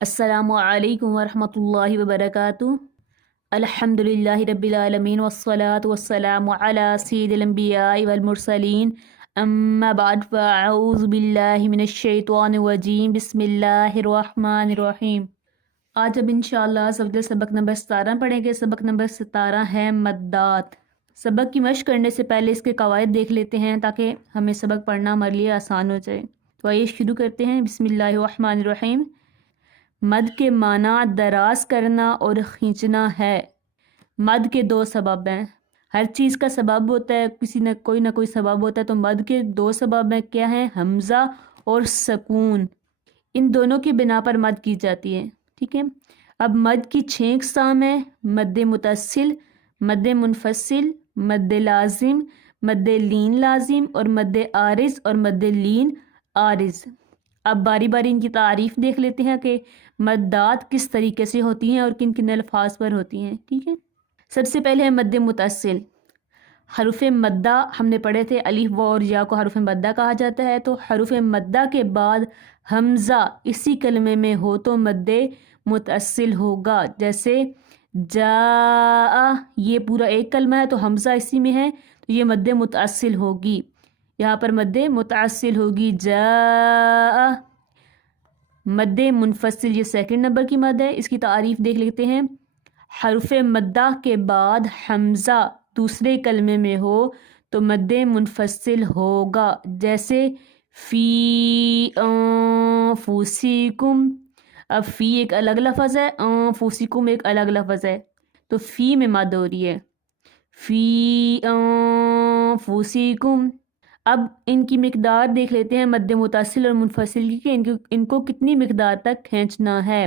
السلام علیکم ورحمۃ اللہ وبرکاتہ۔ الحمدللہ رب العالمین والصلاة والسلام علی سید الانبیاء والمرسلین، اما بعد فاعوذ باللہ من الشیطان الرجیم، بسم اللہ الرحمن الرحیم۔ آج اب انشاءاللہ سبق نمبر 17 پڑھیں گے۔ سبق نمبر 17 ہے مدات۔ سبق کی مشق کرنے سے پہلے اس کے قواعد دیکھ لیتے ہیں تاکہ ہمیں سبق پڑھنا ہمارے لیے آسان ہو جائے۔ تو آئیے شروع کرتے ہیں۔ بسم اللہ الرحمن الرحیم۔ مد کے معنی دراز کرنا اور کھینچنا ہے۔ مد کے دو سبب ہیں۔ ہر چیز کا سبب ہوتا ہے، کسی نہ کوئی سبب ہوتا ہے، تو مد کے دو سبب ہیں۔ کیا ہیں؟ حمزہ اور سکون۔ ان دونوں کی بنا پر مد کی جاتی ہے، ٹھیک ہے۔ اب مد کی 6 اقسام ہیں: مد متصل، مد منفصل، مد لازم، مد لین لازم اور مد عارض اور مد لین عارض۔ اب باری باری ان کی تعریف دیکھ لیتے ہیں کہ مدات کس طریقے سے ہوتی ہیں اور کن کن الفاظ پر ہوتی ہیں، ٹھیک ہے۔ سب سے پہلے ہے مد متصل۔ حروف مدہ ہم نے پڑھے تھے، الف و اور یا کو حروف مدہ کہا جاتا ہے۔ تو حروف مدہ کے بعد حمزہ اسی کلمے میں ہو تو مد متصل ہوگا۔ جیسے جاء، یہ پورا ایک کلمہ ہے تو حمزہ اسی میں ہے تو یہ مد متصل ہوگی، یہاں پر مد متصل ہوگی جاء۔ مد منفصل، یہ سیکنڈ نمبر کی مد ہے، اس کی تعریف دیکھ لیتے ہیں۔ حرف مدہ کے بعد حمزہ دوسرے کلمے میں ہو تو مد منفصل ہوگا۔ جیسے فی انفسکم، اب فی ایک الگ لفظ ہے، انفسکم ایک الگ لفظ ہے، تو فی میں مد ہو رہی ہے، فی انفسکم۔ اب ان کی مقدار دیکھ لیتے ہیں مد متصل اور منفصل کی کہ ان کو کتنی مقدار تک کھینچنا ہے۔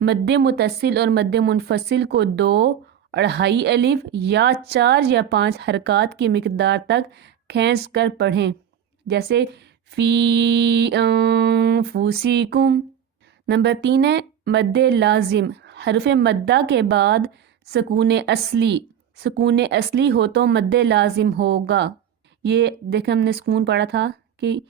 مد متصل اور مد منفصل کو 2، 2.5 الف یا 4 یا 5 حرکات کی مقدار تک کھینچ کر پڑھیں۔ جیسے فی انفسکم۔ نمبر 3 ہے مد لازم۔ حرف مدہ کے بعد سکون اصلی، سکون اصلی ہو تو مد لازم ہوگا۔ یہ دیکھیں ہم نے سکون پڑھا تھا کہ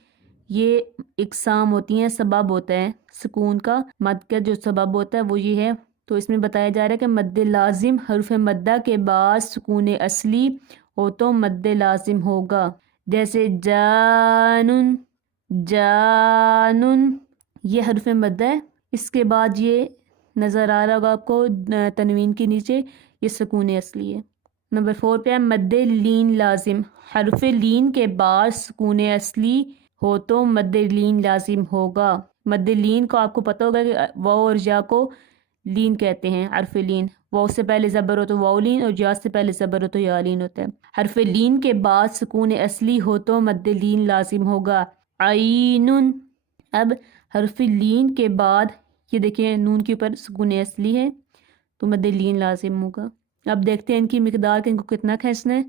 یہ اقسام ہوتی ہیں، سبب ہوتا ہے سکون کا۔ مد کا جو سبب ہوتا ہے وہ یہ ہے، تو اس میں بتایا جا رہا ہے کہ مد لازم حرف مدہ کے بعد سکون اصلی ہو تو مد لازم ہوگا۔ جیسے جانن، جانن، یہ حرف مدہ ہے، اس کے بعد یہ نظر آ رہا ہوگا آپ کو تنوین کے نیچے، یہ سکون اصلی ہے۔ نمبر 4 پہ ہے مد لین لازم۔ حرف لین کے بعد سکون اصلی ہو تو مد لین لازم ہوگا۔ مد لین کو آپ کو پتہ ہوگا کہ واو اور یا کو لین کہتے ہیں۔ حرف لین، واو سے پہلے زبر ہو تو واو لین اور یا سے پہلے زبر ہو تو یا لین ہوتا ہے۔ حرف لین کے بعد سکون اصلی ہو تو مد لین لازم ہوگا۔ عینن، اب حرف لین کے بعد یہ دیکھیں نون کے اوپر سکون اصلی ہے تو مد لین لازم ہوگا۔ اب دیکھتے ہیں ان کی مقدار کہ ان کو کتنا کھینچنا ہے۔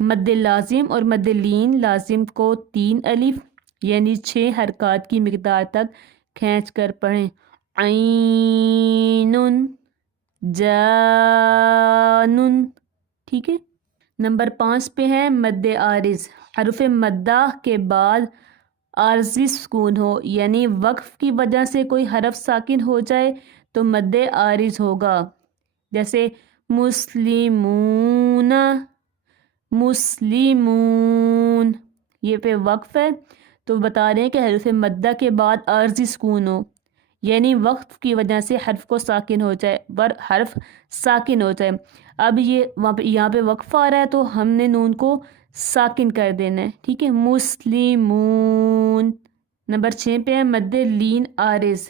مد لازم اور مد لین لازم کو 3 الف یعنی 6 حرکات کی مقدار تک کھینچ کر پڑھیں۔ عینن، جانن، ٹھیک ہے۔ نمبر 5 پہ ہے مد عارض۔ حرف مدہ کے بعد عارضی سکون ہو، یعنی وقف کی وجہ سے کوئی حرف ساکن ہو جائے تو مد عارض ہوگا۔ جیسے مسلمون، مسلمون، یہ پہ وقف ہے تو بتا رہے ہیں کہ حرف مدہ کے بعد عارضی سکون ہو، یعنی وقف کی وجہ سے حرف کو ساکن ہو جائے، حرف ساکن ہو جائے۔ اب یہ یہاں پہ وقف آ رہا ہے تو ہم نے نون کو ساکن کر دینا ہے، ٹھیک ہے، مسلمون۔ نمبر 6 پہ ہے مد لین عارض۔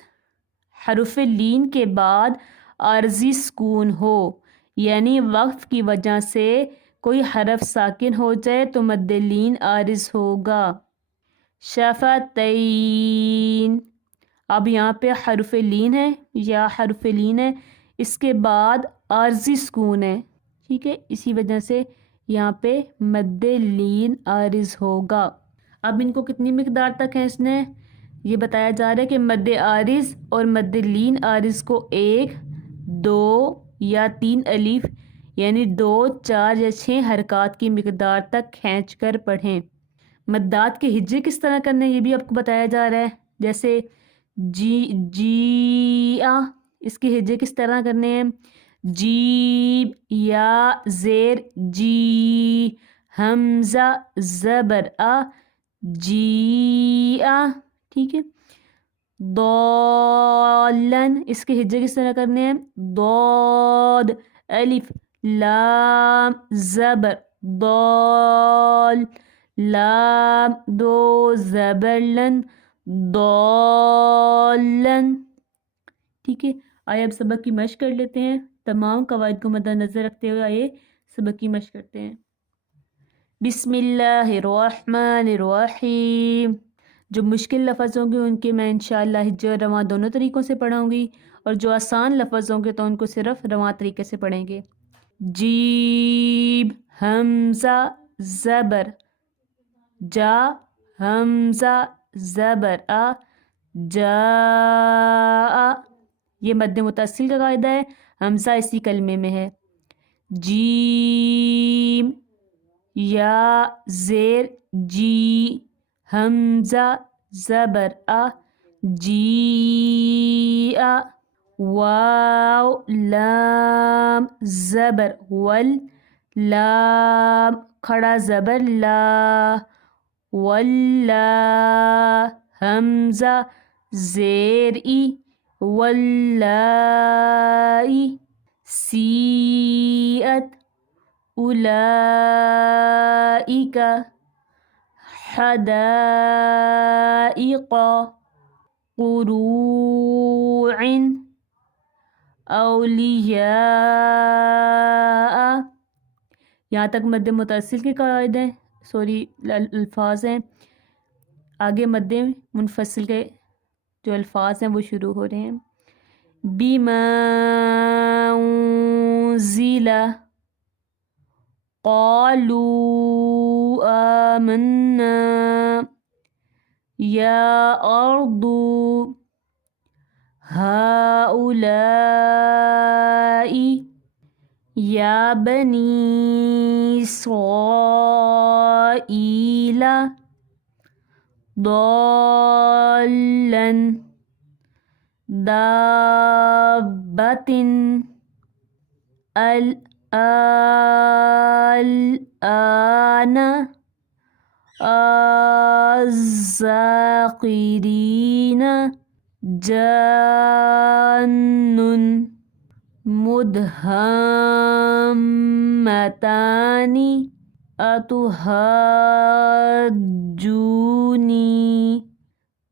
حرف لین کے بعد عارضی سکون ہو، یعنی وقف کی وجہ سے کوئی حرف ساکن ہو جائے تو مد لین عارض ہوگا۔ شفتین، اب یہاں پہ حرف لین ہے یا حرف لین ہے، اس کے بعد عارضی سکون ہے، ٹھیک ہے، اسی وجہ سے یہاں پہ مد لین عارض ہوگا۔ اب ان کو کتنی مقدار تک کھینچنا ہے یہ بتایا جا رہا ہے کہ مد عارض اور مد لین عارض کو 1، 2 یا 3 الف یعنی 2، 4 یا 6 حرکات کی مقدار تک کھینچ کر پڑھیں۔ مدات کے ہجے کس طرح کرنے یہ بھی آپ کو بتایا جا رہا ہے۔ جیسے جی اس کے ہجے کس طرح کرنے ہیں؟ جیب یا زیر جی، حمزہ زبر جی ٹھیک ہے۔ ضالن اس کے ہجے کس طرح کرنے ہیں؟ ضاد الف لام زبر ضال، لام دو زبر لن ضالن ٹھیک ہے۔ آئے اب سبق کی مشق کر لیتے ہیں، تمام قواعد کو مد نظر رکھتے ہوئے آئے سبق کی مشق کرتے ہیں۔ بسم اللہ الرحمن الرحیم۔ جو مشکل لفظ ہوں گے ان کے میں انشاءاللہ ہجے اور رواں دونوں طریقوں سے پڑھاؤں گی، اور جو آسان لفظ ہوں گے تو ان کو صرف رواں طریقے سے پڑھیں گے۔ جیب حمزہ زبر جا، حمزہ زبر جا، یہ مد متصل کا قاعدہ ہے، حمزہ اسی کلمے میں ہے۔ جیم یا زیر جی، حمزہ زبر جی، واو لام زبر ول، لام کھڑا زبر لا، ولا، حمزہ زیر ای ولائی، سیئت اولئک، حدائق، قروع، اولیاء۔ یہاں تک مد متصل کے قواعد ہیں، الفاظ ہیں۔ آگے مد منفصل کے جو الفاظ ہیں وہ شروع ہو رہے ہیں۔ بما انزل، قالوا آمنا، یا ارض هؤلاء، یا بنی اسرائیل، ضالا، دابة، الآن، الذاکرین، جان، مدہامتان، اتحاجونی،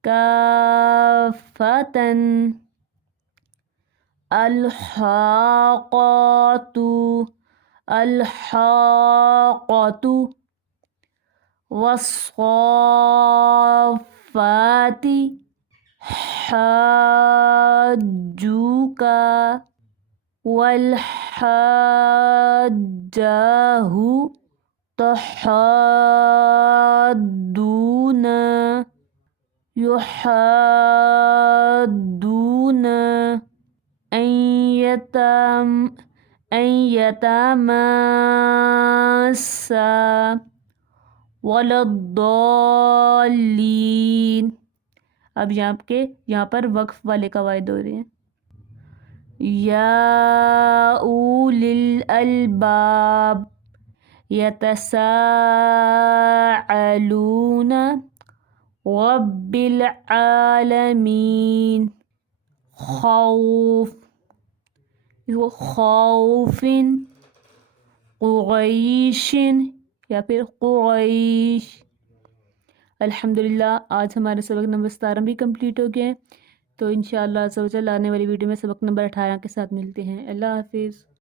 کافۃ، الحاقۃ، الحاقۃ، والصافات، حاجوک، والحاجہ، تحاجون، یحاجون، ان یتماسا، ولا الضالین۔ اب یہاں پر وقف والے قواعد ہو رہے ہیں۔ یا اولی الالباب یتساءلون، رب العالمین، خوف، خوف، قریش یا پھر قریش۔ الحمدللہ آج ہمارا سبق نمبر 17 بھی کمپلیٹ ہو گیا ہے، تو انشاءاللہ عز و جل آنے والی ویڈیو میں سبق نمبر 18 کے ساتھ ملتے ہیں۔ اللہ حافظ۔